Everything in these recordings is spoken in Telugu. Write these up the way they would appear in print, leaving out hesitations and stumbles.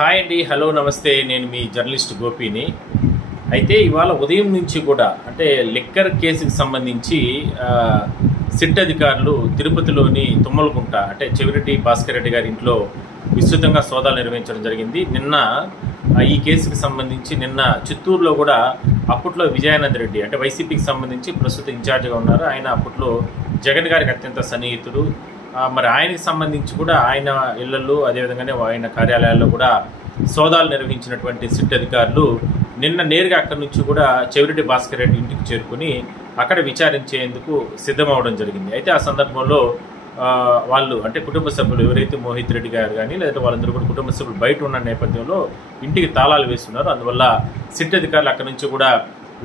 హాయ్ అండి, హలో, నమస్తే. నేను మీ జర్నలిస్ట్ గోపిని. అయితే ఇవాళ ఉదయం నుంచి కూడా అంటే లిక్కర్ కేసుకి సంబంధించి సిట్ అధికారులు తిరుపతిలోని తుమ్మలకుంట అంటే చెవిరెడ్డి భాస్కర్ రెడ్డి గారి ఇంట్లో విస్తృతంగా సోదాలు నిర్వహించడం జరిగింది. నిన్న ఈ కేసుకి సంబంధించి నిన్న చిత్తూరులో కూడా అప్పట్లో విజయానంద రెడ్డి అంటే వైసీపీకి సంబంధించి ప్రస్తుత ఇన్ఛార్జిగా ఉన్నారు. ఆయన అప్పట్లో జగన్ గారికి అత్యంత సన్నిహితుడు. మరి ఆయనకి సంబంధించి కూడా ఆయన ఇళ్లలో అదేవిధంగానే ఆయన కార్యాలయాల్లో కూడా సోదాలు నిర్వహించినటువంటి సిట్ అధికారులు నిన్న నేరుగా అక్కడి నుంచి కూడా చెవిరెడ్డి భాస్కర్ రెడ్డి ఇంటికి చేరుకుని అక్కడ విచారించేందుకు సిద్ధమవడం జరిగింది. అయితే ఆ సందర్భంలో వాళ్ళు అంటే కుటుంబ సభ్యులు ఎవరైతే మోహిత్ రెడ్డి గారు కానీ లేదంటే వాళ్ళందరూ కూడా కుటుంబ సభ్యులు బయట ఉన్న నేపథ్యంలో ఇంటికి తాళాలు వేస్తున్నారు. అందువల్ల సిట్ అధికారులు అక్కడి నుంచి కూడా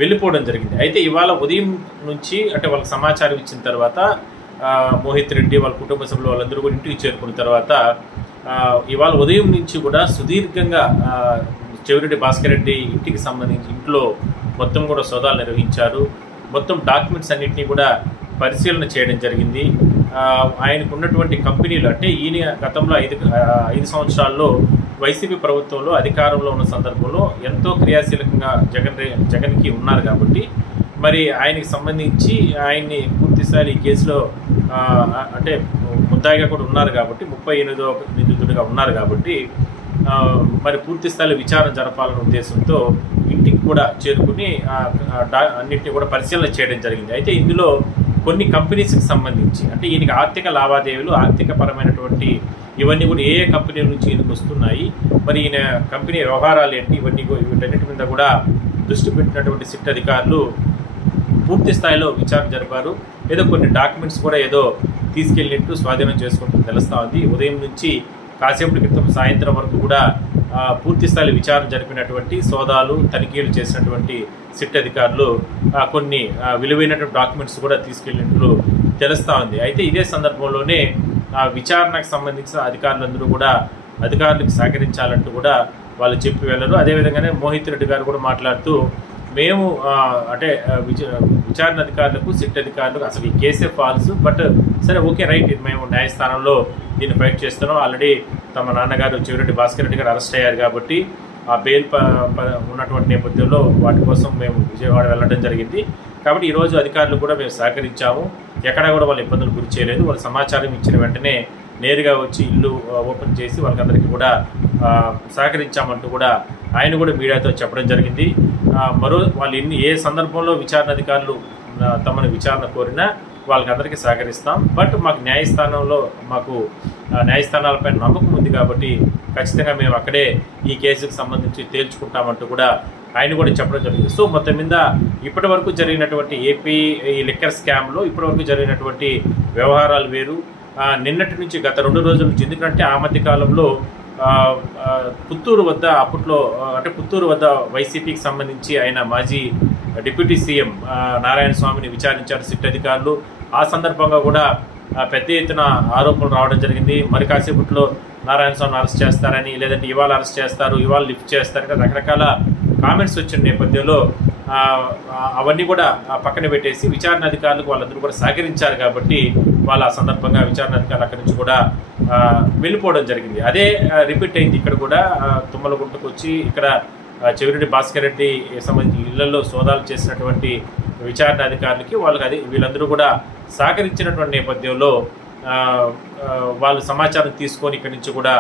వెళ్ళిపోవడం జరిగింది. అయితే ఇవాళ ఉదయం నుంచి అంటే వాళ్ళకి సమాచారం ఇచ్చిన తర్వాత మోహిత్ రెడ్డి వాళ్ళ కుటుంబ సభ్యులు వాళ్ళందరూ కూడా ఇంటికి చేరుకున్న తర్వాత ఇవాళ ఉదయం నుంచి కూడా సుదీర్ఘంగా చెవిరెడ్డి భాస్కర్ రెడ్డి ఇంటికి సంబంధించి ఇంట్లో మొత్తం కూడా సోదాలు నిర్వహించారు. మొత్తం డాక్యుమెంట్స్ అన్నింటినీ కూడా పరిశీలన చేయడం జరిగింది. ఆయనకు ఉన్నటువంటి కంపెనీలు అంటే ఈయన గతంలో 5 సంవత్సరాల్లో వైసీపీ ప్రభుత్వంలో అధికారంలో ఉన్న సందర్భంలో ఎంతో క్రియాశీలకంగా జగన్కి ఉన్నారు కాబట్టి మరి ఆయనకి సంబంధించి ఆయన్ని పూర్తిస్థాయి ఈ కేసులో అంటే ముద్దాయిగా కూడా ఉన్నారు కాబట్టి 38వ నిందితుడిగా ఉన్నారు కాబట్టి మరి పూర్తి స్థాయిలో విచారణ జరపాలనే ఉద్దేశంతో ఇంటికి కూడా చేరుకుని అన్నింటినీ కూడా పరిశీలన చేయడం జరిగింది. అయితే ఇందులో కొన్ని కంపెనీస్కి సంబంధించి అంటే ఈయనకి ఆర్థిక లావాదేవీలు ఆర్థిక పరమైనటువంటి ఇవన్నీ కూడా ఏ కంపెనీల నుంచి ఈయనకు వస్తున్నాయి, మరి ఈయన కంపెనీ వ్యవహారాలు ఏంటి, వీటన్నిటి మీద కూడా దృష్టి పెట్టినటువంటి సిట్ అధికారులు పూర్తి స్థాయిలో విచారణ జరిపారు. ఏదో కొన్ని డాక్యుమెంట్స్ కూడా ఏదో తీసుకెళ్ళినట్టు స్వాధీనం చేసుకుంటూ తెలుస్తూ ఉంది. ఉదయం నుంచి కాసేపటి క్రితం సాయంత్రం వరకు కూడా పూర్తి స్థాయిలో విచారణ జరిపినటువంటి సోదాలు తనిఖీలు చేసినటువంటి సిట్ అధికారులు కొన్ని విలువైనటువంటి డాక్యుమెంట్స్ కూడా తీసుకెళ్ళినట్లు తెలుస్తూ ఉంది. అయితే ఇదే సందర్భంలోనే విచారణకు సంబంధించిన అధికారులందరూ కూడా అధికారులకు సహకరించాలంటూ కూడా వాళ్ళు చెప్పి వెళ్ళరు. అదేవిధంగానే మోహిత్ రెడ్డి గారు కూడా మాట్లాడుతూ మేము అంటే విచారణ అధికారులకు సిట్ అధికారులకు అసలు ఈ కేసే ఫాల్స్, బట్ సరే ఓకే రైట్, మేము న్యాయస్థానంలో దీన్ని ఫైట్ చేస్తున్నాం. ఆల్రెడీ తమ నాన్నగారు చెవిరెడ్డి భాస్కర్ రెడ్డి గారు అరెస్ట్ అయ్యారు కాబట్టి ఆ బెయిల్ ఉన్నటువంటి నేపథ్యంలో వాటి కోసం మేము విజయవాడ వెళ్ళడం జరిగింది. కాబట్టి ఈరోజు అధికారులు కూడా మేము సహకరించాము, ఎక్కడా కూడా వాళ్ళు ఇబ్బందులు గురి చేయలేదు. వాళ్ళు సమాచారం ఇచ్చిన వెంటనే నేరుగా వచ్చి ఇల్లు ఓపెన్ చేసి వాళ్ళకందరికీ కూడా సహకరించామంటూ కూడా ఆయన కూడా మీడియాతో చెప్పడం జరిగింది. వాళ్ళు ఏ సందర్భంలో విచారణ అధికారులు తమను విచారణ కోరినా వాళ్ళకందరికీ సహకరిస్తాం, బట్ మాకు న్యాయస్థానాలపై నమ్మకం ఉంది కాబట్టి ఖచ్చితంగా మేము అక్కడే ఈ కేసుకు సంబంధించి తేల్చుకుంటామంటూ కూడా ఆయన కూడా చెప్పడం జరిగింది. సో మొత్తం మీద ఇప్పటి వరకు జరిగినటువంటి ఏపీ ఈ లిక్కర్ స్కామ్లో ఇప్పటి వరకు జరిగినటువంటి వ్యవహారాలు వేరు. నిన్నటి నుంచి గత 2 రోజుల నుంచి, ఎందుకంటే ఆ మధ్య కాలంలో పుత్తూరు వద్ద అప్పట్లో అంటే పుత్తూరు వద్ద వైసీపీకి సంబంధించి ఆయన మాజీ డిప్యూటీ సీఎం నారాయణ స్వామిని విచారించారు సిట్ అధికారులు. ఆ సందర్భంగా కూడా పెద్ద ఎత్తున ఆరోపణలు రావడం జరిగింది. మరి కాసేపట్లో నారాయణ స్వామిని అరెస్ట్ చేస్తారని, లేదంటే ఇవాళ అరెస్ట్ చేస్తారు, ఇవాళ లిఫ్ట్ చేస్తారని రకరకాల కామెంట్స్ వచ్చిన నేపథ్యంలో అవన్నీ కూడా పక్కన పెట్టేసి విచారణ అధికారులకు వాళ్ళందరూ కూడా సహకరించారు కాబట్టి వాళ్ళు ఆ సందర్భంగా విచారణ అధికారులు అక్కడి నుంచి కూడా వెళ్ళిపోవడం జరిగింది. అదే రిపీట్ అయింది ఇక్కడ కూడా. తుమ్మలగుంటకు వచ్చి ఇక్కడ చెవిరెడ్డి భాస్కర్ రెడ్డి సంబంధించి ఇళ్లలో సోదాలు చేసినటువంటి విచారణ అధికారులకి వీళ్ళందరూ కూడా సహకరించినటువంటి నేపథ్యంలో వాళ్ళు సమాచారం తీసుకొని ఇక్కడి నుంచి కూడా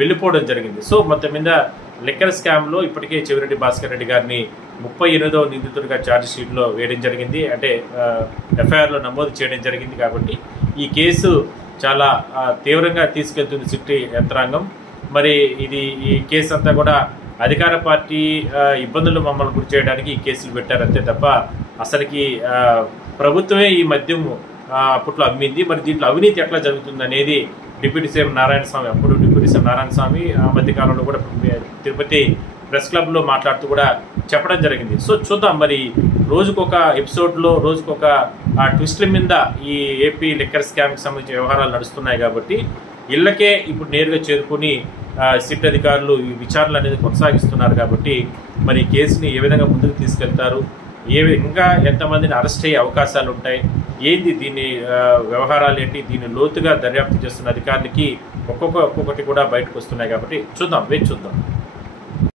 వెళ్ళిపోవడం జరిగింది. సో మొత్తం మీద లిక్కర్ స్కామ్లో ఇప్పటికే చెవిరెడ్డి భాస్కర్ రెడ్డి గారిని 38వ నిందితుడిగా ఛార్జ్ షీట్లో వేయడం జరిగింది, అంటే ఎఫ్ఐఆర్లో నమోదు చేయడం జరిగింది. కాబట్టి ఈ కేసు చాలా తీవ్రంగా తీసుకెళ్తుంది సిట్ యంత్రాంగం. మరి ఈ కేసు అంతా కూడా అధికార పార్టీ ఇబ్బందులు మమ్మల్ని గురి చేయడానికి ఈ కేసులు పెట్టారంతే తప్ప అసలుకి ప్రభుత్వమే ఈ మద్యం అప్పట్లో అమ్మింది. మరి దీంట్లో అవినీతి ఎట్లా జరుగుతుంది అనేది డిప్యూటీ సీఎం నారాయణ స్వామి అప్పుడు డిప్యూటీ సీఎం నారాయణ స్వామి ఆ మధ్యకాలంలో కూడా తిరుపతి ప్రెస్ క్లబ్లో మాట్లాడుతూ కూడా చెప్పడం జరిగింది. సో చూద్దాం, మరి రోజుకొక ఎపిసోడ్లో రోజుకొక ట్విస్ట్ల మీద ఈ ఏపీ లిక్కర్ స్కామ్కి సంబంధించిన వ్యవహారాలు నడుస్తున్నాయి కాబట్టి ఇళ్లకే ఇప్పుడు నేరుగా చేరుకుని సిట్ అధికారులు ఈ విచారణలు అనేది కొనసాగిస్తున్నారు. కాబట్టి మరి ఈ కేసుని ఏ విధంగా ముందుకు తీసుకెళ్తారు, ఇంకా ఎంతమందిని అరెస్ట్ అయ్యే అవకాశాలు ఉంటాయి, ఏంది దీని వ్యవహారాలు ఏంటి, దీన్ని లోతుగా దర్యాప్తు చేస్తున్న అధికారులకి ఒక్కొక్కటి కూడా బయటకు వస్తున్నాయి. కాబట్టి వేచి చూద్దాం.